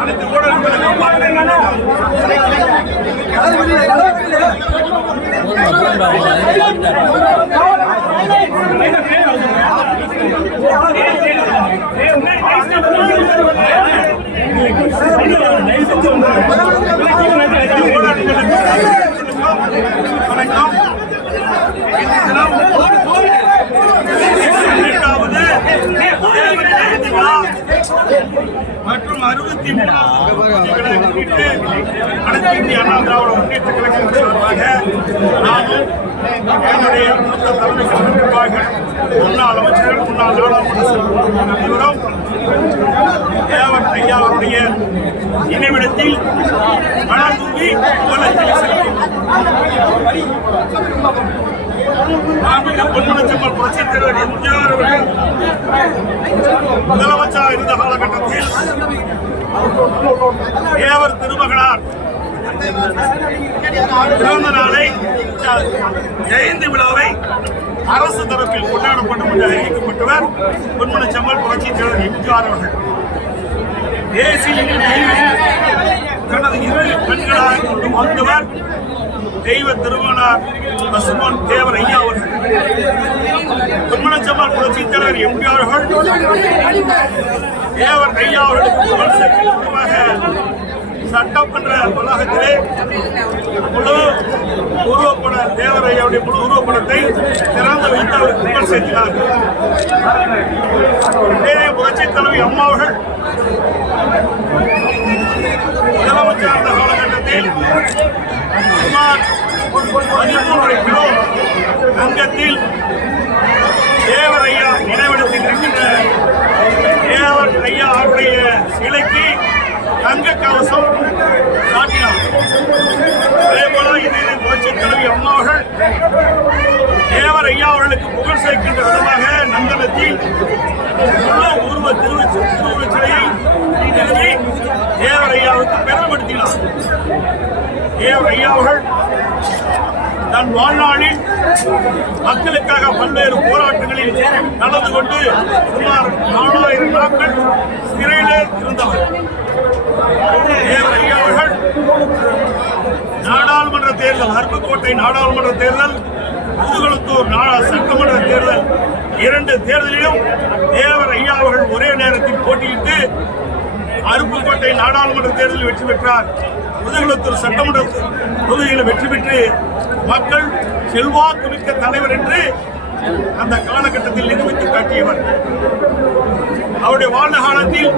அனைத்து ஊடகங்களுக்கும் மற்றும் அறுபத்தி மூணாவது அனைத்து இந்திய அண்ணா திராவிட முன்னேற்ற கழகத்தின் சார்பாக நாங்கள் என்னுடைய மூத்த தலைமைகள் நிர்வாகிகள் முன்னாள் அமைச்சர்கள் முன்னாள் நாடாளுமன்ற அனைவரும் தேவன் ஐயா அவருடைய நினைவிடத்தில் மலர் தூவி கோலத்தில் பொன்மனச்செம்மல் புரட்சித் தலைவர் எம்ஜிஆர் அவர்கள் முதலமைச்சராக இருந்த காலகட்டத்தில் தேவர் திருமகனார் பிறந்த நாளை ஜெயந்தி விழாவை அரசு தரப்பில் கொண்டாடப்படும் என்று அறிவிக்கப்பட்டவர் பொன்மனச்செம்மல் புரட்சித் தலைவர் எம்ஜிஆர் அவர்கள். தேசிய தனது இரு பெண்களாக கொண்டு வந்தவர் தெய்வ திருமணார் பசுமான் தேவர் ஐயா அவர்கள். திருமணச்சம்மாள் புரட்சித் தலைவர் எம்ஜிஆர் அவர்கள். தேவர் ஐயா அவர்களுக்கு புகழ் சேர்க்கிறதுக்காக சட்டமன்ற வளாகத்திலே முழு உருவப்பட தேவர் ஐயாவுடைய முழு உருவப்படத்தை திறந்து வைத்து அவர் புகழ் சேர்க்கிறார் இதே தலைவி அம்மா அவர்கள் முதலமைச்சர் அந்த காலகட்டத்தில் சுமார் பதிமூன்று கிலோ தங்கத்தில் தேவர் ஐயா நினைவிடத்தில் இருக்கின்ற தேவர் ஐயா அவருடைய சிலைக்கு தங்க கவசம் காட்டினார் அதே போல இதே புரட்சி தலைவி அம்மா அவர்கள் தேவர் ஐயா அவர்களுக்கு புகழ் சேர்க்கின்ற விதமாக நந்தனத்தில் உருவ திருவுருவச் திருவுருவச் சிலையை நிறுவி தேவர் ஐயாவுக்கு பெருமைப்படுத்தினார். தேவர் ஐயா அவர்கள் தன் வாழ்நாளில் மக்களுக்காக பல்வேறு போராட்டங்களில் கலந்து கொண்டு சுமார் நாலாயிரம் நாட்கள் சிறையிலே இருந்தவர். அவர்கள் நாடாளுமன்ற தேர்தல் அருப்புக்கோட்டை நாடாளுமன்ற தேர்தல் முதுகுளத்தூர் சட்டமன்ற தேர்தல் இரண்டு தேர்தலிலும் தேவர் ஐயா அவர்கள் ஒரே நேரத்தில் போட்டியிட்டு அருப்புக்கோட்டை நாடாளுமன்ற தேர்தலில் வெற்றி பெற்றார். முதுகுளத்தூர் சட்டமன்ற தொகுதியில் வெற்றி பெற்று மக்கள் செல்வாக்கு மிக்க தலைவர் என்று அந்த காலகட்டத்தில் நிரூபித்து காட்டியவர். அவருடைய வாழ்ந்த காலத்தில்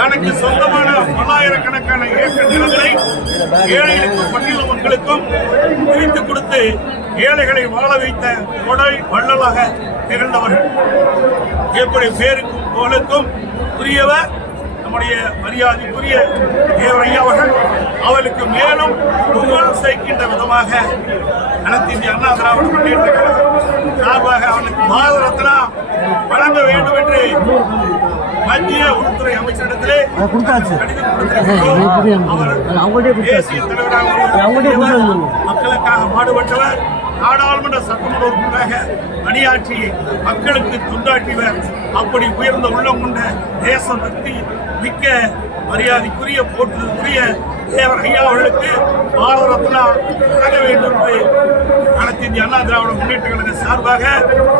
தனக்கு சொந்தமான பல்லாயிரக்கணக்கான ஏக்கர் நிலங்களை ஏழைகளுக்கும் பட்டியல மக்களுக்கும் பிரித்து கொடுத்து ஏழைகளை வாழ வைத்த கொடை வள்ளலாக திகழ்ந்தவர்கள் எப்படி பேருக்கும் புகழுக்கும் உரியவர் நம்முடைய மரியாதைக்குரிய தேவரையா அவர்கள். அவருக்கு மேலும் புகழ் சேர்க்கின்ற விதமாக அனைத்து இந்திய அண்ணா திராவிட முன்னேற்ற கழகம் சார்பாக அவனுக்கு பாரத ரத்னா வழங்க வேண்டும் என்று மத்திய உள்துறை அமைச்சரிடத்திலே. அவர். தேசிய தலைவராக. மக்களுக்காக பாடுபட்டவர் நாடாளுமன்ற சட்டமன்ற உறுப்பினராக பணியாற்றி மக்களுக்கு தொண்டாற்றியவர் அப்படி உயர்ந்த உள்ளம் கொண்ட தேசபக்தி மிக்க மரியாதைக்குரிய போற்றுதலுக்குரிய தேவர் ஐயா அவர்களுக்கு பாரத ரத்னா வழங்க வேண்டும் என்று அனைத்து இந்திய அண்ணா திராவிட முன்னேற்ற கழக சார்பாக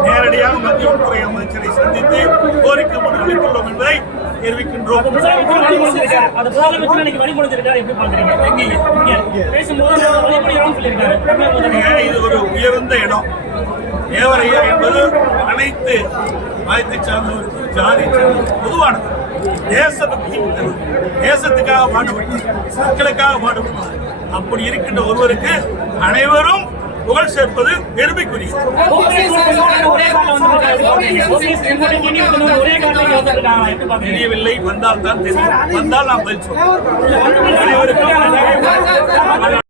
நேரடியாக மத்திய உள்துறை அமைச்சரை சந்தித்து கோரிக்கை மனு அளித்துள்ளோம் என்பதை தெரிவிக்கின்றோம். இது ஒரு உயர்ந்த இடம்? தேவரையா என்பது அனைத்து மதத்தை சார்ந்தவர்கள் ஜாதி பொதுவானது. தேசபக்தி தேசத்துக்காக பாடுபட்டார் மக்களுக்காக பாடுபட்டார் அப்படி இருக்கின்ற ஒருவருக்கு அனைவரும் புகழ் சேர்ப்பது பெருமைக்குரிய தெரியவில்லை வந்தால் தான் தெரியும். வந்தால் நாம் பதில் சொல்றோம் அனைவருக்கும்